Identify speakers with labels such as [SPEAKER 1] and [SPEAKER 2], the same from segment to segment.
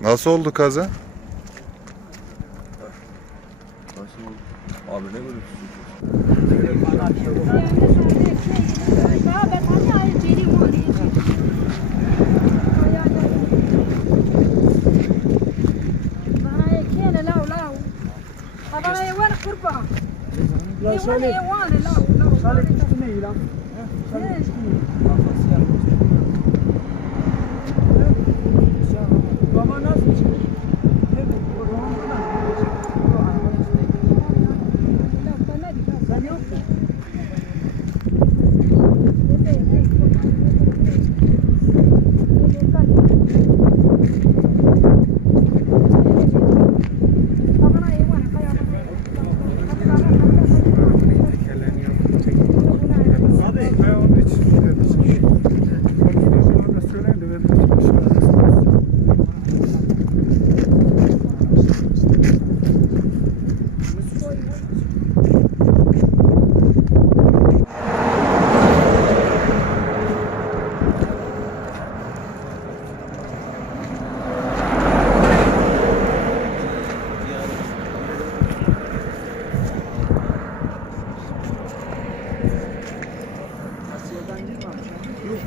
[SPEAKER 1] Nasıl oldu kaza?
[SPEAKER 2] لا شالي شالي كشتني لا شالي كشتني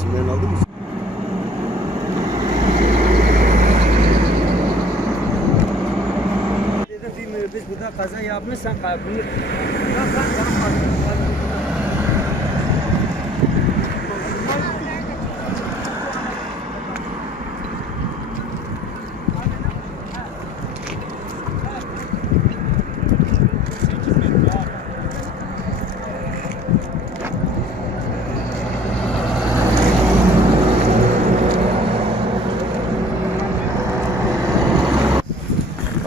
[SPEAKER 1] Sinyal aldın mı? Dedim bilmiyor biz burada kaza yapmışsan bunu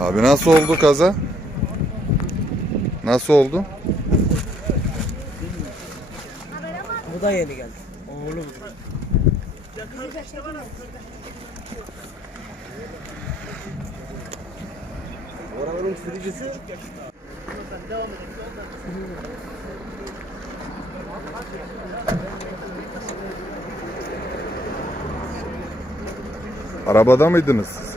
[SPEAKER 1] Abi nasıl oldu kaza? Nasıl oldu?
[SPEAKER 3] bu da yeni geldi. Oğlum. Oraların sürücüsü.
[SPEAKER 1] Arabada mıydınız siz?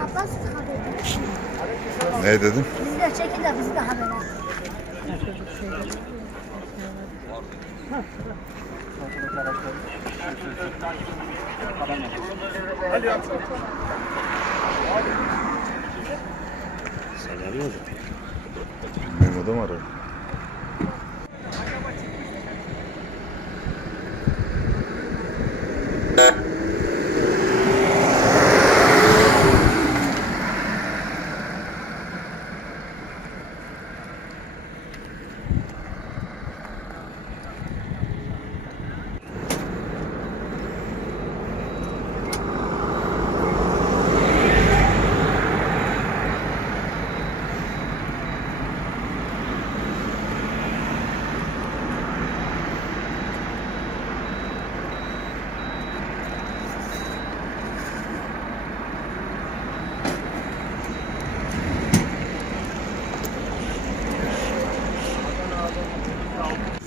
[SPEAKER 1] Abbas haber. Ne dedim? Bizi de çekin de bizi de haber al. Mehmet'im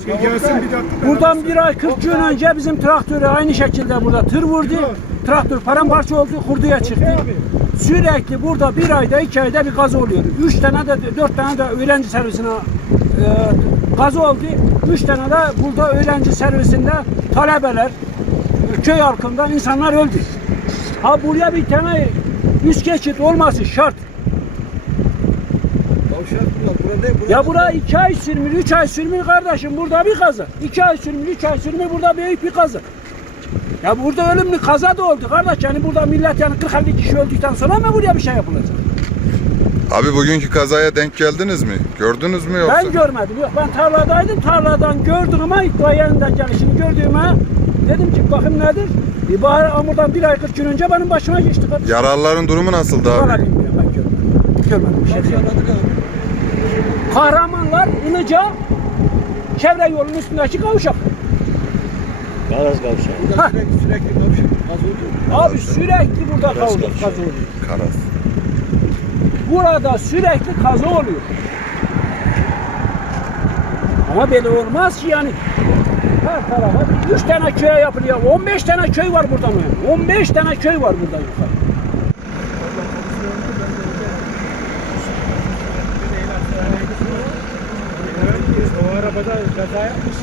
[SPEAKER 3] Gelsin bir dakika. Buradan bir ay 40 gün önce bizim traktörü aynı şekilde burada tır vurdu. traktör paramparça oldu, kurduya çıktı. Sürekli burada bir ayda, iki ayda bir gaz oluyor. Üç tane de, dört tane de öğrenci servisine e, gaz oldu. Üç tane de burada öğrenci servisinde talebeler, köy halkından insanlar öldü. Ha buraya bir tane üst geçit olması şart. Kavşak mı? Burada burada. Ya bura iki ay sürmür, üç ay sürmür kardeşim burada bir kaza. İki ay sürmür, üç ay sürmür burada büyük bir kaza. Ya burada ölümlü kaza da oldu kardeş. Yani burada millet yani 40-50 kişi öldükten sonra mı buraya bir şey yapılacak?
[SPEAKER 1] Abi bugünkü kazaya denk geldiniz mi? Gördünüz mü yoksa?
[SPEAKER 3] Ben görmedim. Yok ben tarladaydım. Tarladan gördüğüme itfaiyenin de gelişini gördüğüme dedim ki bakın nedir? Bir bari Amur'dan bir ay 40 gün önce benim başıma geçti
[SPEAKER 1] kardeş. Yaralıların durumu nasıldı Valla abi? bilmiyorum ben görmedim. Görmedim bir
[SPEAKER 3] şey. Abi? Kahramanlar Ilıca çevre yolunun üstündeki kavşak.
[SPEAKER 4] Burada Ha. sürekli sürekli kavşak. Gaz oluyor.
[SPEAKER 3] Abi sürekli burada kavga kazı oluyor. Karas. Burada sürekli kazı oluyor. Ama böyle olmaz ki yani. Her tarafa 3 tane köye yapılıyor. 15 tane köy var burada mı? 15 tane köy var burada yukarı. बता बताया। उस